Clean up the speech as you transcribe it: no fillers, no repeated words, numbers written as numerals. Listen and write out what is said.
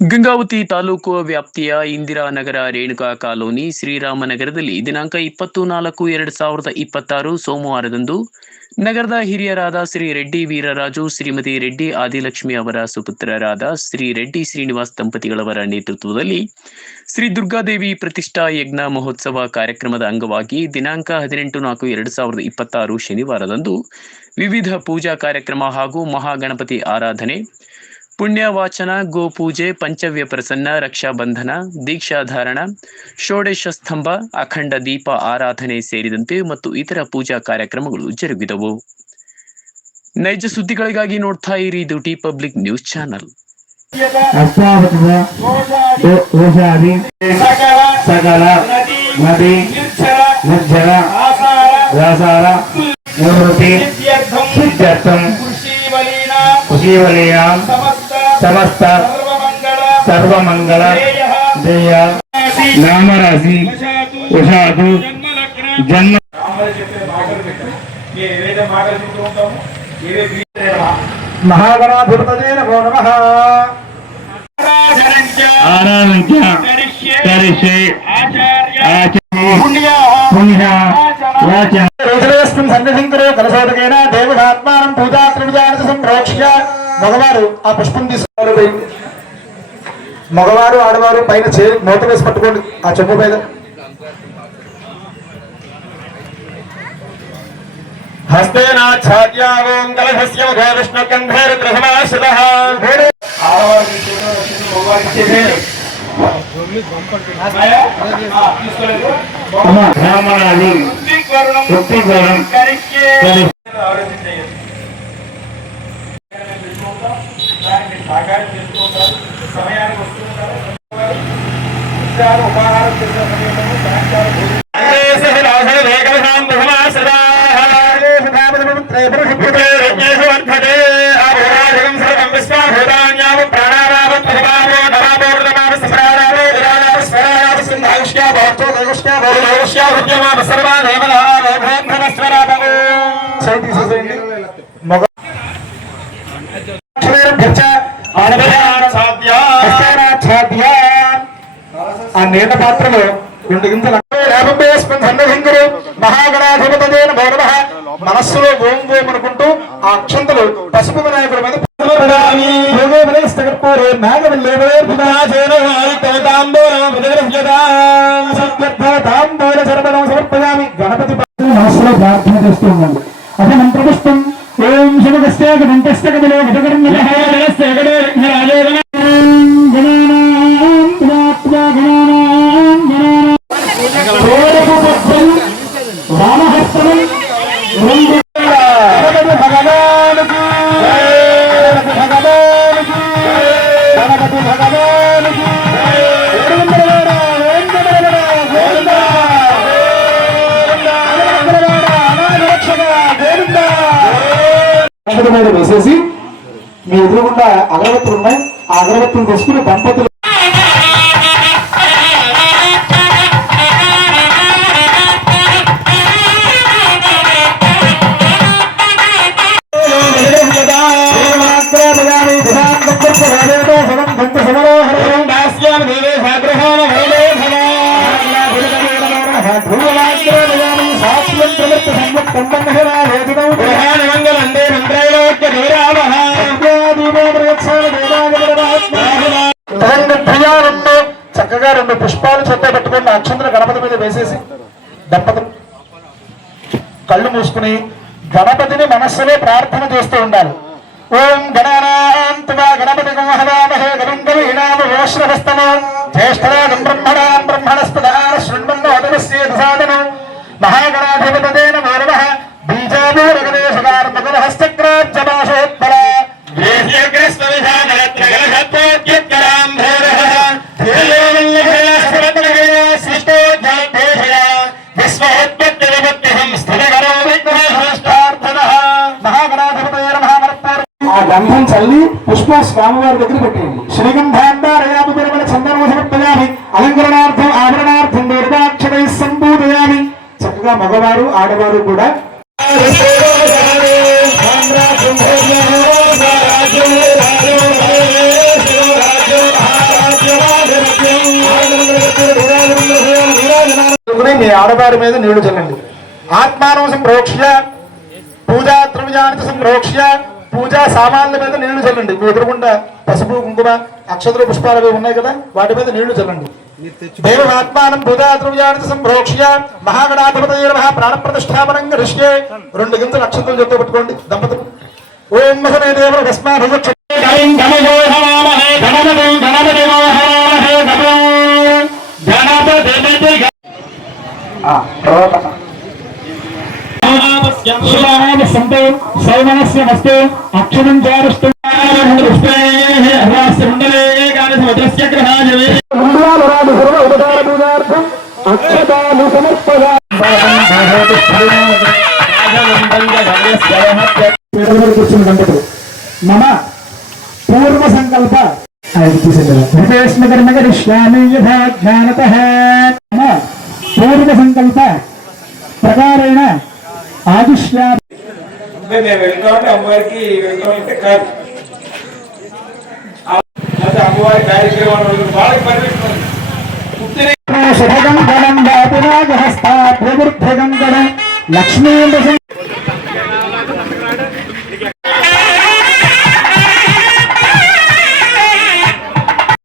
ಗಂಗಾವತಿ ತಾಲೂಕು ವ್ಯಾಪ್ತಿಯ ಇಂದಿರಾನಗರ ರೇಣುಕಾ ಕಾಲೋನಿ ಶ್ರೀರಾಮನಗರದಲ್ಲಿ ದಿನಾಂಕ 24/2/2026 ಸೋಮವಾರದಂದು ನಗರದ ಹಿರಿಯರಾದ ಶ್ರೀ ರೆಡ್ಡಿ ವೀರರಾಜು, ಶ್ರೀಮತಿ ರೆಡ್ಡಿ ಆದಿಲಕ್ಷ್ಮಿ ಅವರ ಸುಪುತ್ರರಾದ ಶ್ರೀ ರೆಡ್ಡಿ ಶ್ರೀನಿವಾಸ್ ದಂಪತಿಗಳವರ ನೇತೃತ್ವದಲ್ಲಿ ಶ್ರೀ ದುರ್ಗಾದೇವಿ ಪ್ರತಿಷ್ಠಾ ಯಜ್ಞ ಮಹೋತ್ಸವ ಕಾರ್ಯಕ್ರಮದ ಅಂಗವಾಗಿ ದಿನಾಂಕ 18/4/2026 ಶನಿವಾರದಂದು ವಿವಿಧ ಪೂಜಾ ಕಾರ್ಯಕ್ರಮ ಹಾಗೂ ಮಹಾಗಣಪತಿ ಆರಾಧನೆ, ಪುಣ್ಯವಾಚನ, ಗೋಪೂಜೆ, ಪಂಚವ್ಯ ಪ್ರಸನ್ನ, ರಕ್ಷಾಬಂಧನ, ದೀಕ್ಷಾಧಾರಣ, ಷೋಡಶ ಸ್ತಂಭ, ಅಖಂಡ ದೀಪ ಆರಾಧನೆ ಸೇರಿದಂತೆ ಮತ್ತು ಇತರ ಪೂಜಾ ಕಾರ್ಯಕ್ರಮಗಳು ಜರುಗಿದವು. ನೈಜ ಸುದ್ದಿಗಳಿಗಾಗಿ ನೋಡ್ತಾ ಇರಿ ಇದು ಟಿ ಪಬ್ಲಿಕ್ ನ್ಯೂಸ್ ಚಾನಲ್. ಸಕಲ ನದಿ ನಿರ್ಜಲ ವ್ಯಾಸಾರ ನಿವೃತ್ತಿ ಸಿದ್ಧಾರ್ಥಂ ಖುಷಿವಲಯ ಸಮಸ್ತ ಸರ್ವಮಂಗಲ ಧ್ಯೇಯ ನಾಮರಾಶಿ ಉಷಾದು జన్మ మహాగణాధిపతయే నమో నమః. ఆరాధన కరిష్యే కలశోదకేన దేవతాత్మానం పూజా త్రివిధాన సంప్రోక్ష్య మగవారు ఆ పుష్పం తీసుకోవాలి. మగవారు ఆడవారు పైన చేరి మూత వేసి పట్టుకోండి ఆ చెంబు పైన. హస్తేనాఛాద్యాగోం కలశస్య ముఖే విష్ణుకంఠే రుద్రసమాశ్రితః. బ్రాహ్మణాది వృత్తిగౌరం సాకారం చేస్తూ ఉంటారు. సమయానికి వస్తూ ఉంటారు. ఉపాహారం చేసే సమయంలో సాయంకాలం ఆ నీట పాత్రలో 2 గింజలు మహాగణాధిపతయే నమో నమః. మనస్సులో ఓం ఓం అనుకుంటూ ఆ అక్షంతలు పసుపు వినాయకుడి మీద సమర్పయామి. గణపతి మనస్సులో ప్రార్థన చేస్తూ ఉండండి. అదే మంత్రపుష్పం ఓం శివగస్య గణంతస్య కదలో మీద వేసేసి మీ ఎదురుగుండా అగరబత్తులు ఉన్నాయి. ఆ అగరబత్తులు తీసుకుని దంపతులు చక్కగా 2 పుష్పాలు చెత్త పెట్టుకుని అక్షంతలు గణపతి మీద వేసేసి దంపతులు కళ్ళు మూసుకుని గణపతిని మనస్సులో ప్రార్థన చేస్తూ ఉండాలి. ఓం గణానాన్త్వా గణపతిం హవామహే కవిం కవీనామోశ్రవస్తమో జ్యేష్ఠరాజం బ్రహ్మణాం బ్రహ్మణస్పదాన శృణ్వన్నోదమస్యేదసాదనం. మహాగణాధిపతయే నమో నమః. బీజాభూరగణేశకార్మకుల హస్తక్రాజ్యభాషోత్పల గంధం చల్లి పుష్ప స్వామివారి దగ్గర పెట్టేయండి. శ్రీగంధాండారయామి పరిమళ చందనం సమర్పయామి. అలంకరణార్థం ఆభరణార్థం నిర్వాక్షణై సంపూజయామి. చక్కగా మగవారు ఆడవారు కూడా రాజ్యం మీ ఆడవారి మీద నీళ్లు చల్లండి. ఆత్మానం సంప్రోక్ష్య పూజా ద్రవ్యాన్ని సంప్రోక్ష్య పూజా సామాన్ల మీద నీళ్లు చల్లండి. మీ ఎదురుగుండా పసుపు కుంకుమ అక్షతలు పుష్పాలు అవి ఉన్నాయి కదా, వాటి మీద నీళ్లు చల్లండి. దేవాత్మానం పూజా ద్రవ్యాన్ని సంప్రోక్ష్య మహాగణాధిపతయే నమః ప్రాణ ప్రతిష్ఠాపనం కరిష్యే. 2 గింజలు అక్షతలు చేత్తో పెట్టుకోండి దంపతులు. ఓం మహనే దేవ తస్మాత్ సౌమనస్యమస్తే అక్షరం చారుస్తు మమ పూర్వ సంకల్ప పూర్వ సంకల్ప ప్రకారేణ ఆదిశ్యా మేము వెళ్తామంటే అమ్మవారికి వెళ్తామంటే కాదు, అమ్మవారి కార్యక్రమాలు వాళ్ళకి పర్మిషన్ శుభగం గణం లక్ష్మీ